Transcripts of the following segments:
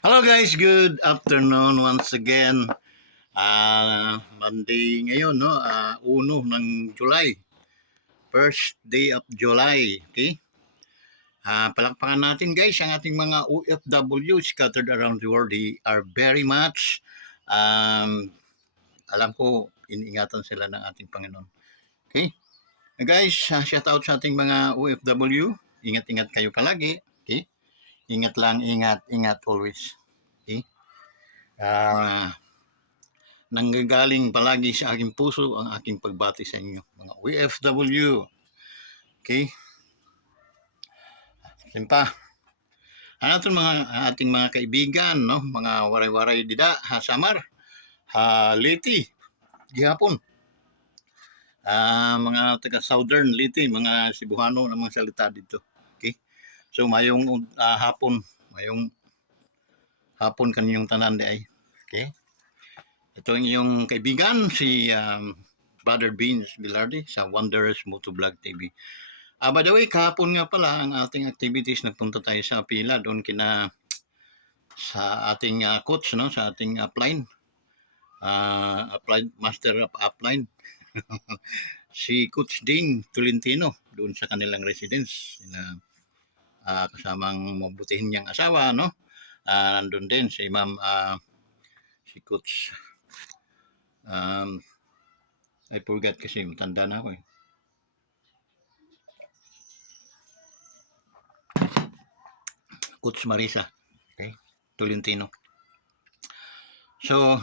Hello guys, good afternoon once again. Monday ngayon, no? 1 ng July. First day of July, okay? Palakpakan natin guys ang ating mga OFW scattered around the world. They are very much, alam ko, iniingatan sila ng ating Panginoon. Okay? Guys, shout out sa ating mga OFW. Ingat-ingat kayo palagi. Okay? Ingat lang, ingat always. Okay? Nanggagaling palagi sa aking puso ang aking pagbati sa inyo, mga OFW. Okay? Yan pa. Ano itong ating mga kaibigan, no? Mga waray-waray dida, Samar, Liti, gihapon. Mga taga-Southern Liti, mga Cebuano na mga salita dito. Okay? So, mayong hapon kaninyong tanan di ay. Okay? Ito ang iyong kaibigan, si Brother Beans Bilardi sa Wonders Motovlog TV. By the way, kahapon nga pala ang ating activities, nagpunta tayo sa pila doon sa ating coach, no? Sa ating upline, master of upline, si Coach Ding Tolentino, doon sa kanilang residence. Kasamang mabutihin niyang asawa, no? Nandun din si Ma'am, si Coach, I forgot kasi matanda na ako eh. Coach Marisa, okay? Tolentino. So,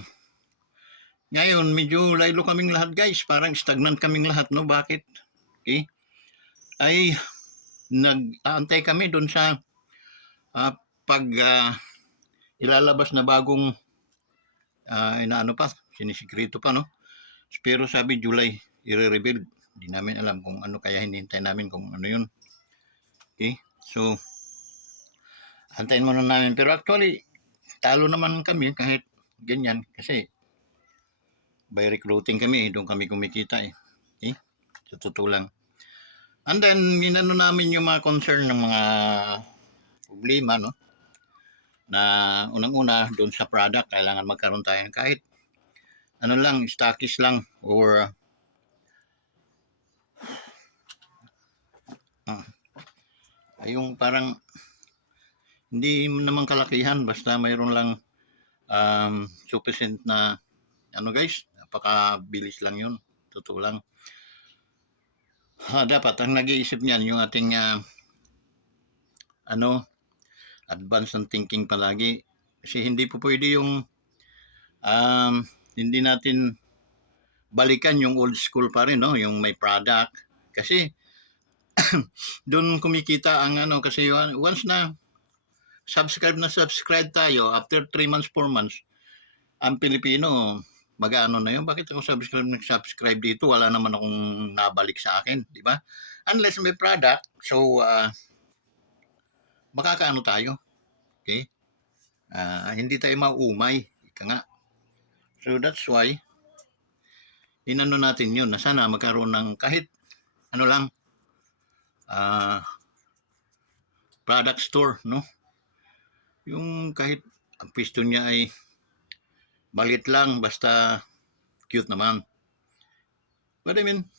ngayon, medyo laylo kaming lahat guys. Parang stagnant kaming lahat, no? Bakit? Okay? Ay, nag-aantay kami doon sa pag ilalabas na bagong inaano pa, sinisikreto pa, no? Pero sabi July, i-rebuild. Hindi namin alam kung ano, kaya hinihintay namin kung ano yun. Okay? So, antayin muna namin. Pero actually, talo naman kami kahit ganyan kasi by recruiting kami, doon kami kumikita eh. Okay? Sa totoo lang. And then, ginano namin yung mga concern ng mga problema, no? Na unang-una, doon sa product, kailangan magkaroon tayo ng kahit ano lang, stockies lang or yung parang hindi naman kalakihan, basta mayroon lang sufficient na ano guys, napakabilis lang yun, totoo lang. Dapat ang nag-iisip niyan yung ating advance ng thinking palagi, kasi hindi po pwede yung hindi natin balikan yung old school pa rin, no? Yung may product, kasi doon kumikita ang ano, kasi once na subscribe tayo, after 3 months, 4 months, ang Pilipino, mag-ano na yun, bakit ako nag-subscribe dito, wala naman akong nabalik sa akin, di ba? Unless may product, so makakaano tayo, okay? Hindi tayo maumay, ika nga. So that's why, inano natin yun, na sana magkaroon ng kahit ano lang, product store, no? Yung kahit ang pwesto niya ay maliit lang, basta cute naman. But I mean,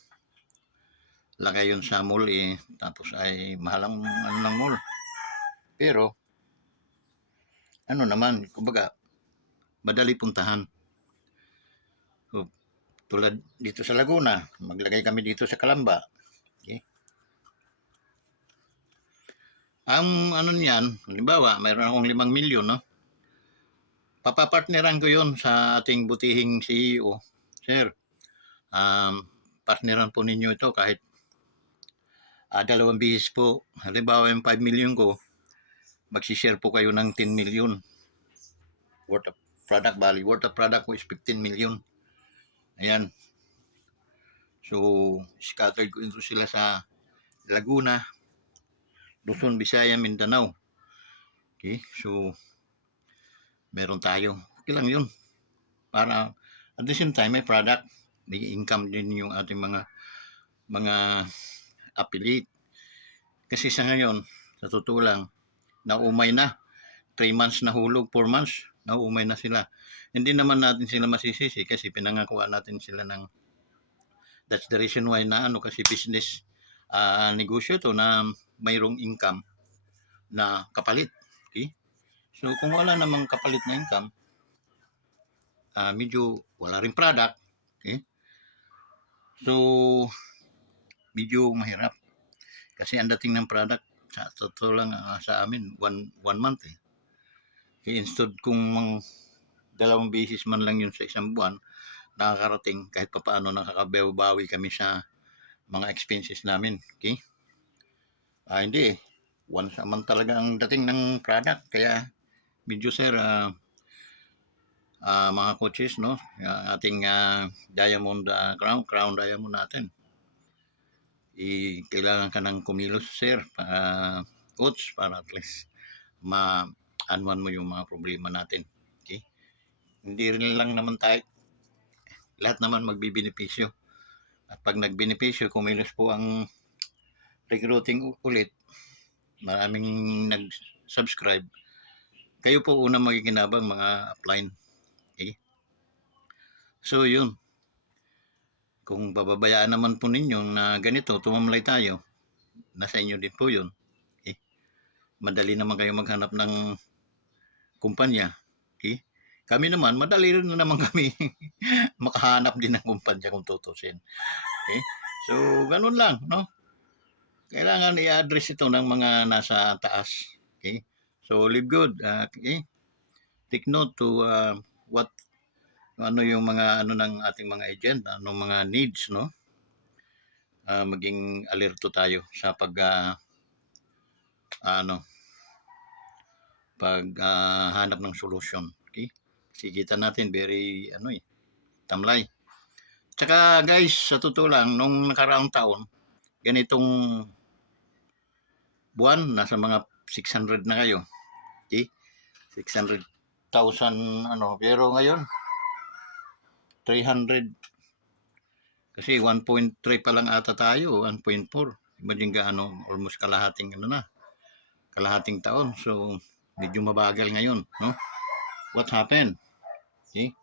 lagay yun sa mall eh, tapos ay mahalang ano ng mall. Pero, ano naman, kumbaga, madali puntahan. So, tulad dito sa Laguna, maglagay kami dito sa Calamba. Okay? Ang ano niyan, halimbawa, mayroon akong 5 milyon, no? Papapartneran ko yun sa ating butihing CEO. Sir, partneran po ninyo ito kahit 2 bihis po. Halimbawa yung 5 million ko, magsishare po kayo ng 10 million worth of product value. Worth of product ko is 15 million. Ayan. So, scattered ko ito sila sa Laguna, Luzon, Visaya, Mindanao. Okay, so meron tayo. Okay lang yun. Para at the same time, may product, may income din yung ating mga affiliate. Kasi sa ngayon, sa totoo lang, naumay na. 3 months na hulog, 4 months, nauumay na sila. Hindi naman natin sila masisisi kasi pinangakuan natin sila ng, that's the reason why na kasi business negosyo to na mayroong income na kapalit. Okay? So kung wala namang kapalit na income, medyo wala ring product. Okay? So medyo mahirap. Kasi ang dating ng product, sa totoo lang sa amin, one month eh. Okay, instead kung 2 beses man lang yun sa isang buwan, nakakarating kahit papaano nakakabawi kami sa mga expenses namin. Okay? Hindi eh. Once a month talaga ang dating ng product. Kaya medyo sir, mga coaches, no? Ating diamond crown diamond natin. Kailangan ka ng kumilos sir, coach, para at least ma-unwan mo yung mga problema natin. Okay? Hindi rin lang naman tayo, lahat naman magbibenepisyo. At pag nagbenepisyo, kumilos po ang recruiting ulit, maraming nag-subscribe, kayo po unang magiginabang mga upline. Okay? So yun, kung pababayaan naman po ninyo na ganito, tumamlay tayo, nasa inyo din po yun. Okay? Madali naman kayo maghanap ng kumpanya. Okay? Kami naman, madali rin naman kami makahanap din ng kumpanya kung tutusin. Okay? So, ganun lang, no? Kailangan i-address ito ng mga nasa taas. Okay? So, live good. Okay? Take note to what yung mga ng ating mga agent, anong mga needs, no? Maging alerto tayo sa hanap ng solusyon. Okay? Kasi kita natin very tamlay. Tsaka guys, sa totoo lang, nung nakaraang taon, ganitong buwan, nasa mga 600 na kayo. Okay? 600,000 pero ngayon 300, kasi 1.3 pa lang ata tayo, 1.4. Imagine gaano, almost kalahating kalahating taon. So medyo mabagal ngayon, no? What happened? Okay?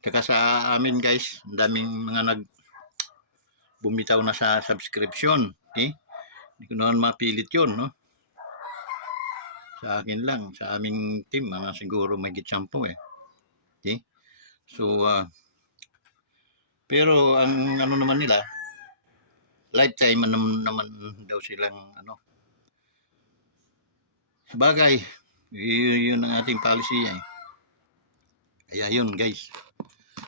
Kaya sa amin guys, ang daming mga bumitaw na sa subscription. Okay? Hindi ko naman mapilit yun, no? Sa akin lang, sa aming team, mga siguro may 10 eh. Okay? So, pero ang naman nila, lifetime naman daw silang Sabagay, yun ang ating policy eh. Kaya yun guys.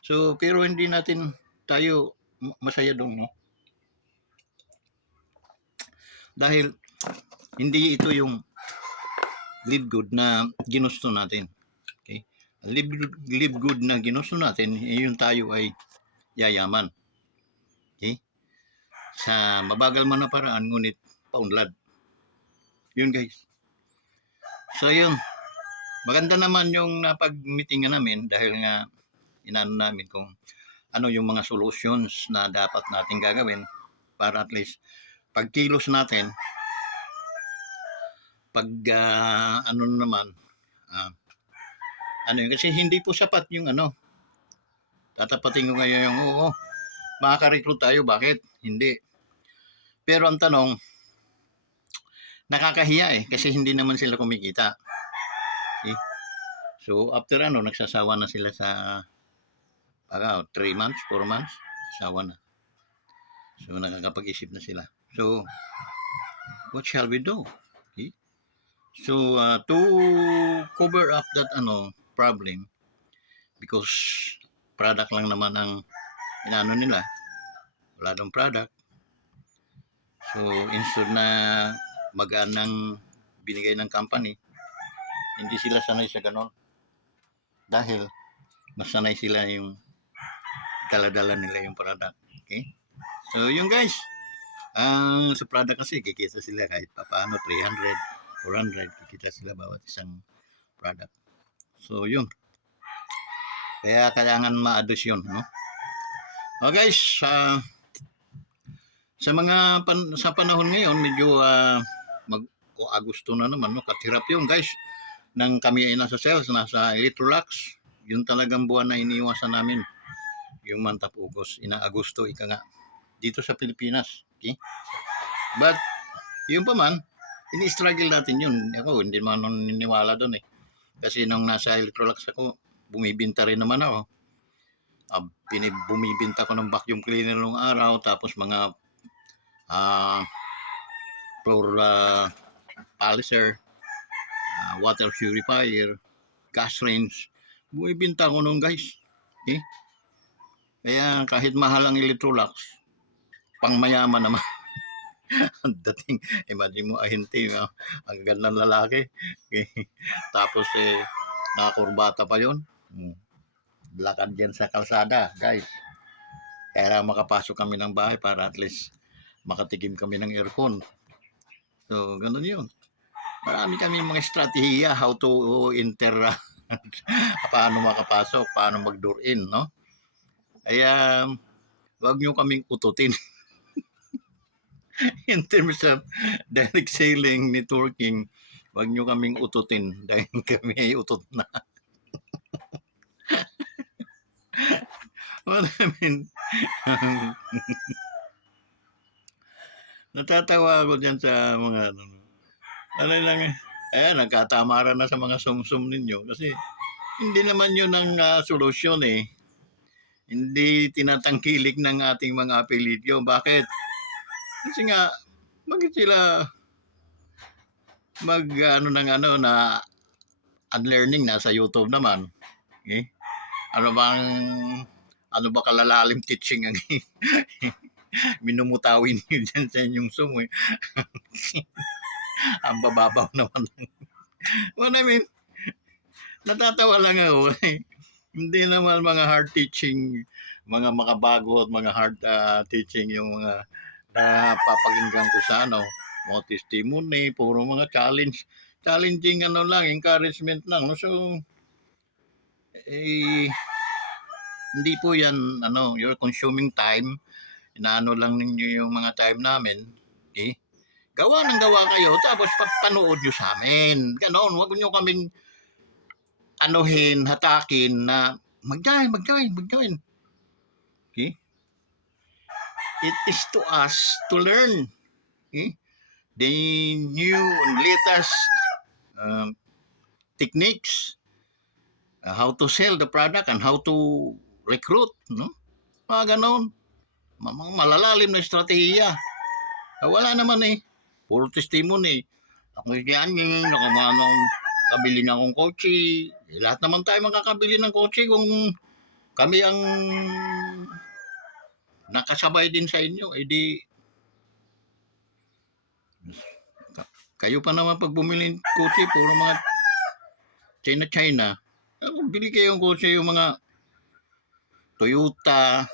So, pero hindi natin tayo masaya doon, no? Dahil hindi ito yung live good na ginusto natin. Okay? Live good na ginusto natin, yung tayo ay yayaman. Okay? Sa mabagal man na paraan, ngunit paunlad. Yun guys. So yun, maganda naman yung napag-meetingan namin dahil nga inano namin kung ano yung mga solutions na dapat natin gagawin para at least pagkilos natin, pag yun, kasi hindi po sapat yung tatapatin ko ngayon yung makaka-recruit tayo, bakit? Hindi. Pero ang tanong, nakakahiya kasi hindi naman sila kumikita. Okay? So after nagsasawa na sila sa 3 months, 4 months, sawa na. So nakakapag-isip na sila. So what shall we do? Okay? So to cover up that problem, because product lang naman ang nila, wala dong product. So instead na magaan ng binigay ng company, hindi sila sanay sa ganon. Dahil mas sanay sila yung dala-dala nila yung product. Okay? So yung guys, sa product kasi kikita sila kahit paano 300, 400, kikita sila bawat isang product. So yun. Kaya kailangan ma-address yun, no? Okay guys, sa panahon ngayon medyo Agosto na naman, no? Katirap yun guys. nang kami ay nasa sales, nasa Electrolux, yun talagang buwan na iniiwasan namin. Yung month of August, Agosto, ika nga, dito sa Pilipinas. Okay? But, yun pa man, ini-struggle natin yun. Ako, hindi man niniwala doon eh. Kasi nung nasa Electrolux ako, bumibinta rin naman ako. Bumibinta ko ng vacuum cleaner nung araw, tapos mga floor polisher, water purifier, gas range. Bumibinta ko nung guys. Okay? Kaya kahit mahal ang Electrolux, pang mayaman naman. Ang dating, imagine mo ahente, ang ganda ng lalaki. Tapos nakakurbata pa yon. Lakad yan sa kalsada, guys. Kaya makapasok kami ng bahay para at least makatikim kami ng aircon. So, ganun yun. Marami kami mga estratehiya how to enter, paano makapasok, paano mag-door in, no? Kaya, wag nyo kaming ututin. In terms of direct selling, networking, wag nyo kaming ututin dahil kami ay utot na. What I mean, natatawa ako dyan sa mga ano lang, nagkatamaran na sa mga sumsum ninyo kasi hindi naman yun ang solusyon eh. Hindi tinatangkilik ng ating mga apelidyo. Bakit? Kasi nga, bakit sila na unlearning na sa YouTube naman? Okay? Ano ba kalalalim teaching ang minumutawin niyo dyan sa inyong sumo eh. Ang bababaw naman. Well, I mean, natatawa lang ako eh. Hindi naman mga hard teaching, mga makabago at mga hard teaching yung mga napapakinggan ko sa mga testimony, puro mga challenging encouragement lang. So, hindi po yan, you're consuming time. Inaano lang ninyo yung mga time namin. Okay? Gawa kayo, tapos panood nyo sa amin. Ganon, huwag nyo kaming hatakin na mag-join. Okay? It is to us to learn. Okay? The new latest techniques, how to sell the product and how to recruit, no? Mga ganon. Malalalim na estratehiya. Wala naman eh. Puro testimony. Ako yan, nakabili na akong kotse. Lahat naman tayo makakabili ng kotse kung kami ang nakasabay din sa inyo. Kayo pa naman pag bumili ng kotse, puro mga China. Bili kayo ng kotse yung mga Toyota,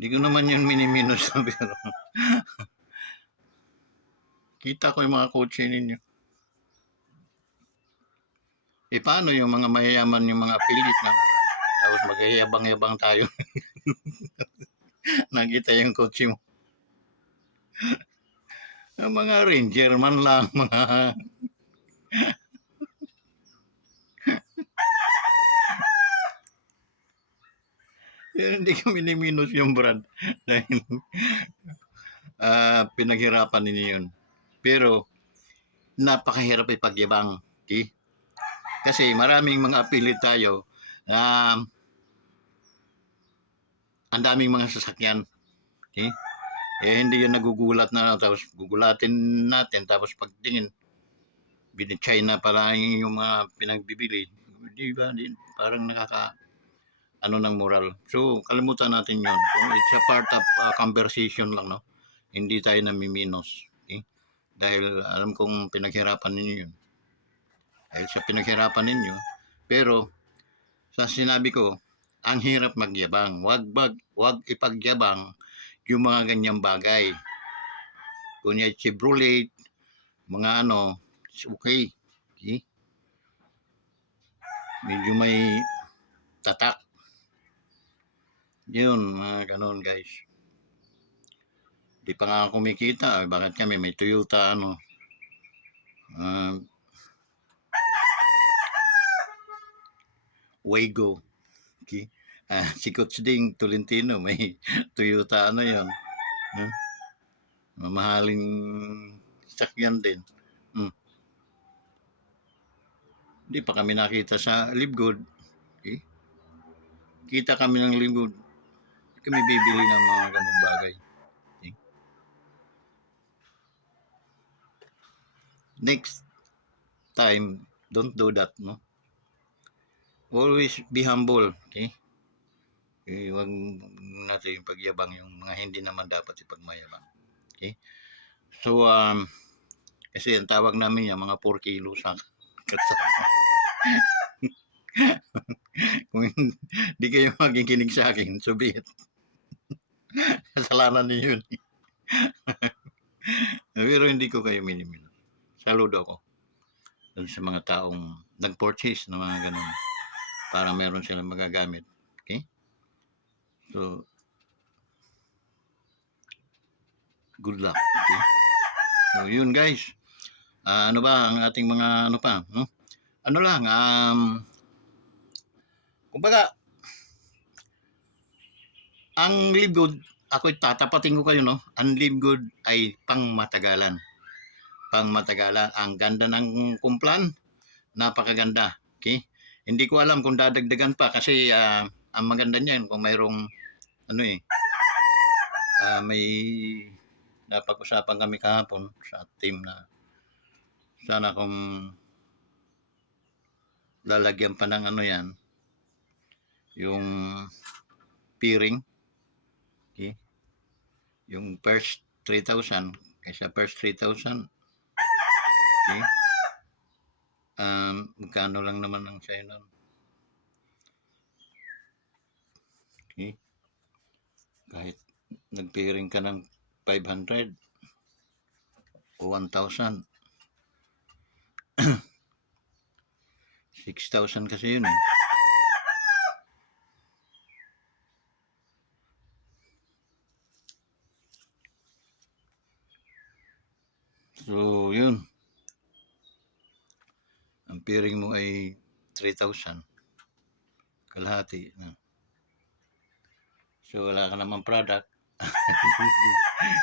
Hindi ko naman yun miniminus pero kita ko yung mga kotse ninyo. Paano yung mga mayayaman, yung mga pilit na tapos magyayabang-yabang tayo. Nakita yung kotse mo. Yung mga Ranger man lang, mga hindi ko miniminus yung brand dahil pinaghirapan ninyo yun. Pero napakahirap ipagyabang. Okay? Kasi maraming mga appeal tayo na ang daming mga sasakyan. Okay? Hindi yan nagugulat na tapos gugulatin natin tapos pagtingin China pala yung mga pinagbibili. Di ba? Parang ng moral. So, kalimutan natin yun. It's a part of conversation lang, no? Hindi tayo namiminos. Okay? Dahil alam kong pinaghirapan ninyo yun. Dahil sa pinaghirapan ninyo. Pero, sa sinabi ko, ang hirap magyabang. Wag ipagyabang yung mga ganyang bagay. Kunya Chevrolet, mga it's okay. Okay? Medyo may tatak. Yun, mga ganon guys. Di pa nga kumikita. Bakit kami may Toyota ah, Waygo. Okay? Si Coach Ding Tolentino may Toyota yun. Hmm? Mamahaling sakyan din. Hmm. Di pa kami nakita sa Libgod. Okay? Kita kami ng Libgod. Kami bibili ng mga ganong bagay. Okay? Next time, don't do that, no? Always be humble, okay? Huwag natin pagyabang yung mga hindi naman dapat ipagmayabang. Okay? So, kasi ang tawag namin yan, mga 4 kilos sa kasama. Kung hindi kayo magiginig sa akin, subit. Kasalanan niyo yun. Pero hindi ko kayo minimino. Saludo ako dun sa mga taong nag-purchase ng mga ganun para meron silang magagamit. Okay? So, good luck. Okay? So, yun guys. Ano ba ang ating mga ano pa? Ano lang, kumbaga, ang Live Good, ako'y tatapatin ko kayo, no? Ang Live Good ay pangmatagalan. Pangmatagalan. Ang ganda ng kumplan, napakaganda. Okay? Hindi ko alam kung dadagdagan pa kasi ang maganda niyan kung mayroong may napag-usapan kami kahapon sa team na sana kung lalagyan pa ng yan, yung peering, okay? Yung first 3,000 kaysa first 3,000, okay? Magkano lang naman ang sa'yo nun? Okay? Kahit nag-peering ka ng 500 o 1,000, 6,000 kasi yun eh. So, yun. Ang peering mo ay 3,000. Kalahati. So, wala ka naman product.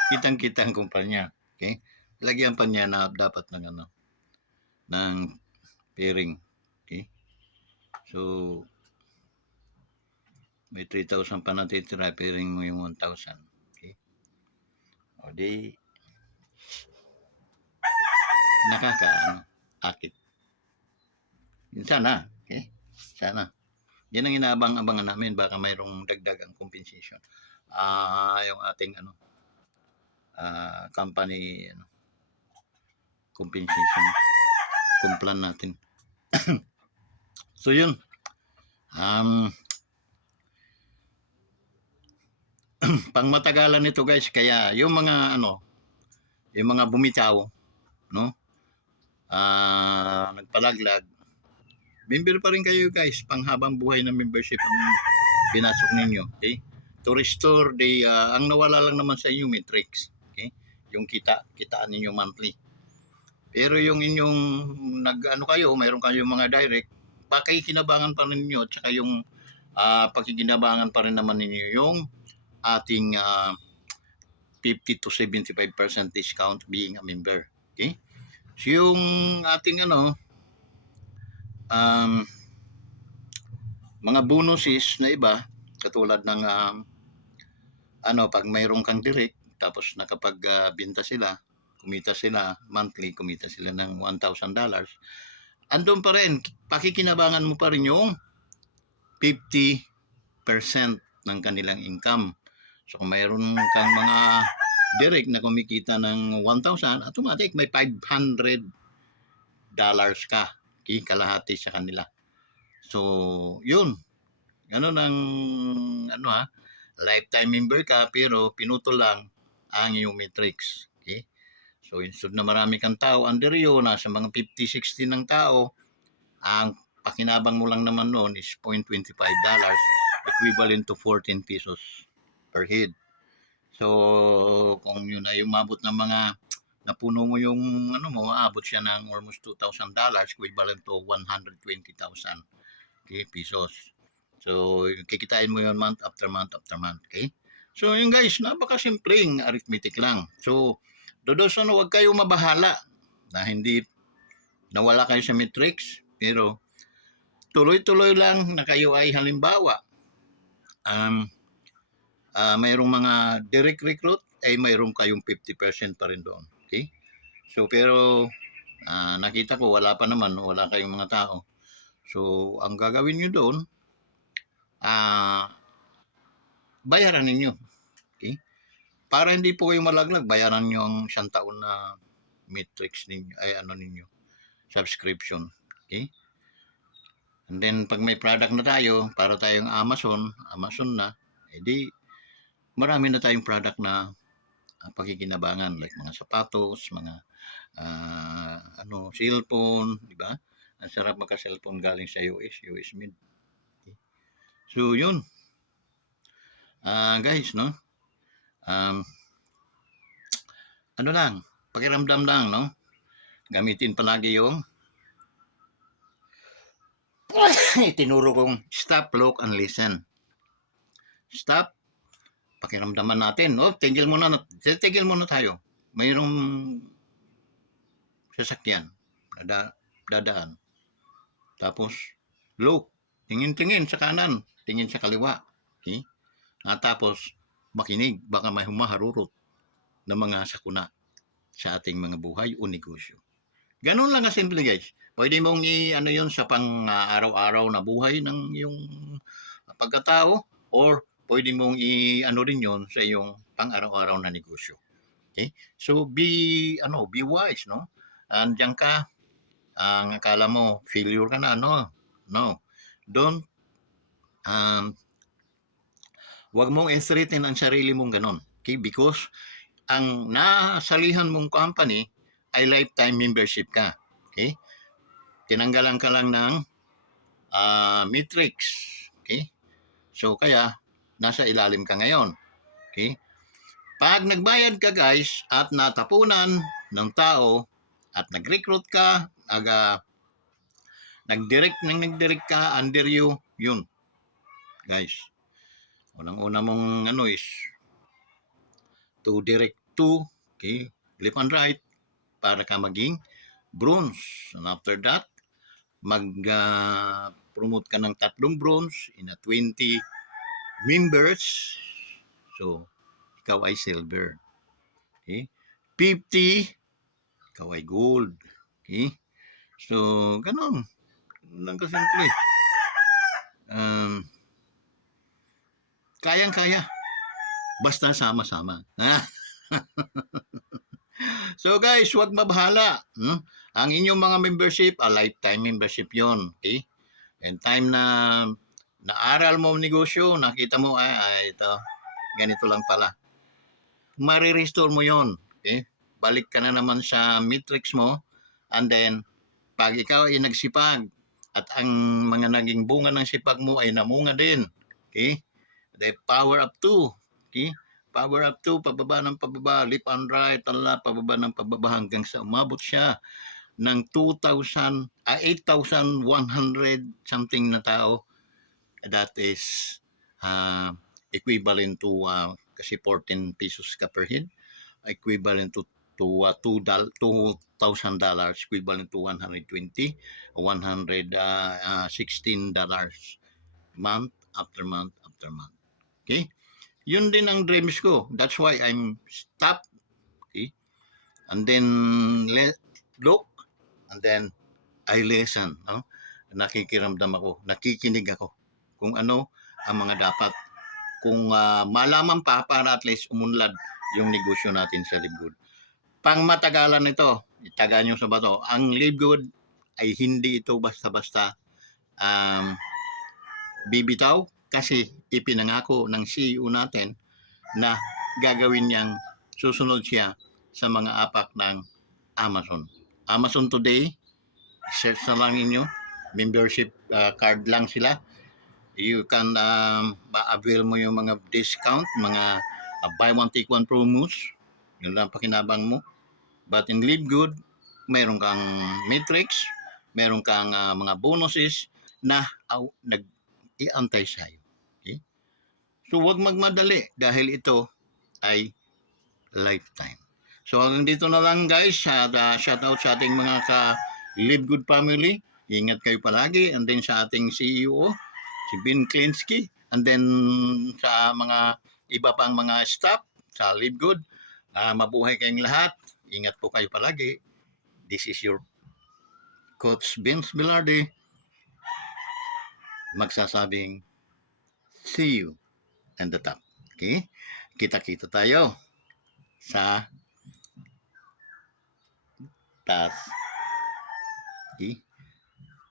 Kitang-kita ang kumpanya. Okay? Lagyan pa niya na dapat ng peering. Okay? So, may 3,000 pa natitira, peering mo yung 1,000. Okay? O di, akit. Sana, okay? Sana. Yan ang inaabang-abangan namin, baka mayroong dagdag ang compensation. Yung ating company compensation kumplan natin. So yun. Pangmatagalan nito guys, kaya yung mga yung mga bumitaw, no? Nagpalaglag. Member pa rin kayo guys, panghabang buhay na membership ang pinasok ninyo, okay? To restore ang nawala lang naman sa inyo metrics, okay? Yung kitaan ninyo monthly. Pero yung inyong mayroon kayong mga direct, pakikinabangan pa rin ninyo at saka yung pakikinabangan pa rin naman ninyo yung ating 50 to 75% discount being a member. Okay? So yung ating mga bonuses na iba, katulad ng pag mayroon kang direct, tapos nakapag-binta sila, kumita sila monthly, kumita sila ng $1,000, andun pa rin, pakikinabangan mo pa rin yung 50% ng kanilang income. So kung mayroon kang mga direct na kumikita ng 1,000, automatic may $500 ka, okay, kalahati sa kanila. So yun, ganun ang lifetime member ka pero pinutol lang ang iyong metrics. Okay? So instead na marami kang tao under you, nasa mga 50-60 ng tao, ang pakinabang mo lang naman noon is $0.25. equivalent to 14 pesos per head. So, kung yun ay umabot ng mga napuno mo yung ano mo, aabot siya ng almost $2,000, equivalent to 120,000 pesos. So, kikitain mo yun month after month after month. Okay? So, yun guys, napakasimpleng arithmetic lang. So, dodos ano, huwag kayo mabahala na hindi nawala kayo sa matrix, pero tuloy-tuloy lang na kayo ay halimbawa, mayroong mga direct recruit, ay mayroong kayong 50% pa rin doon. Okay? So, pero nakita ko wala pa naman, wala kayong mga tao. So, ang gagawin nyo doon, bayaran ninyo. Okay? Para hindi po kayo malaglag, bayaran nyo ang 1 taon na matrix ninyo, ay ano ninyo, subscription. Okay? And then, pag may product na tayo, para tayong Amazon na, edi marami na tayong product na pakikinabangan, like mga sapatos, mga cellphone, di ba? Ang sarap magka-cellphone galing sa US made. Okay. So, yun. Guys, no? Ano lang, pakiramdam lang, no? Gamitin palagi yung tinuro kong stop, look, and listen. Stop, pakiramdaman natin, no? Tigil muna tayo. Mayroong sasakyan, dadaan. Tapos, look, tingin-tingin sa kanan, tingin sa kaliwa. Okay? Tapos, makinig, baka may humaharurot ng mga sakuna sa ating mga buhay o negosyo. Ganun lang simple guys. Pwede mong i-ano yun sa pang araw-araw na buhay ng iyong pagkatao, or pwede mong i-ano rin yun sa iyong pang araw-araw na negosyo. Okay? So be wise, no? Andiyan ka, ang akala mo failure ka na, no. Don't wag mong i-threaten ang sarili mong ganon. Okay? Because ang nasalihan mong company ay lifetime membership ka. Okay? Tinanggalan ka lang ng matrix. Okay? So, kaya, nasa ilalim ka ngayon. Okay? Pag nagbayad ka guys, at natapunan ng tao, at nag-recruit ka, nag-direct ka under you, yun. Guys, unang-una mong is to direct to, okay, left and right, para ka maging bronze. And after that, mag-promote ka ng 3 bronze in a 20 members. So, ikaw ay silver. Okay? 50, ikaw ay gold. Okay? So, ganun. Lang kasimple. Kayang-kaya. Basta sama-sama. So guys, huwag mabahala. Ang inyong mga membership, lifetime membership yon. Okay? And time na naaral mo negosyo, nakita mo, ito, ganito lang pala. Marirestore mo yon. Okay? Balik ka na naman sa matrix mo, and then, pag ikaw ay nagsipag, at ang mga naging bunga ng sipag mo ay namunga din. Okay? The power up to. Okay? Power up to, pababa ng pababa, left and right, pababa ng pababa hanggang sa umabot siya ng 8,100 something na tao. That is equivalent to kasi 14 pesos ka per head, equivalent to $2,000, equivalent to $116 month after month after month. Okay? Yun din ang dreams ko. That's why I'm stop. Okay? And then look, and then I listen. No? Nakikiramdam ako, nakikinig ako kung ano ang mga dapat. Kung malaman pa, para at least umunlad yung negosyo natin sa Live Good. Pang matagalan ito, itaga nyo sa bato. Ang Live Good ay hindi ito basta-basta bibitaw, kasi ipinangako ng CEO natin na gagawin niyang susunod siya sa mga apak ng Amazon. Amazon today, search na lang ninyo, membership card lang sila. you can ma-avail mo yung mga discount, mga buy one take one promos. Yun lang pakinabang mo. But in Live Good, mayroon kang matrix, mayroon kang mga bonuses na nag-iantay sa'yo. Okay? So huwag magmadali dahil ito ay lifetime. So hanggang dito na lang guys. Shout out sa ating mga ka-Live Good family. Ingat kayo palagi. And then sa ating CEO, si Ben Klinsky. And then sa mga iba pang mga staff sa Live Good. Mabuhay kayong lahat. Ingat po kayo palagi. This is your Coach Vince Velarde magsasabing see you at the top. Okay? Kita-kita tayo sa taas. Okay?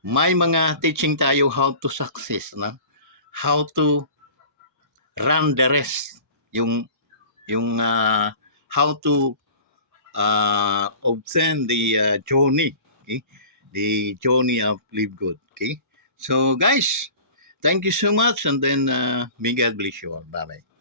May mga teaching tayo how to success, no? How to run the rest. Yung how to obtain the journey. Okay? The journey of Live Good. Okay? So guys, thank you so much, and then may God bless you all. Bye-bye.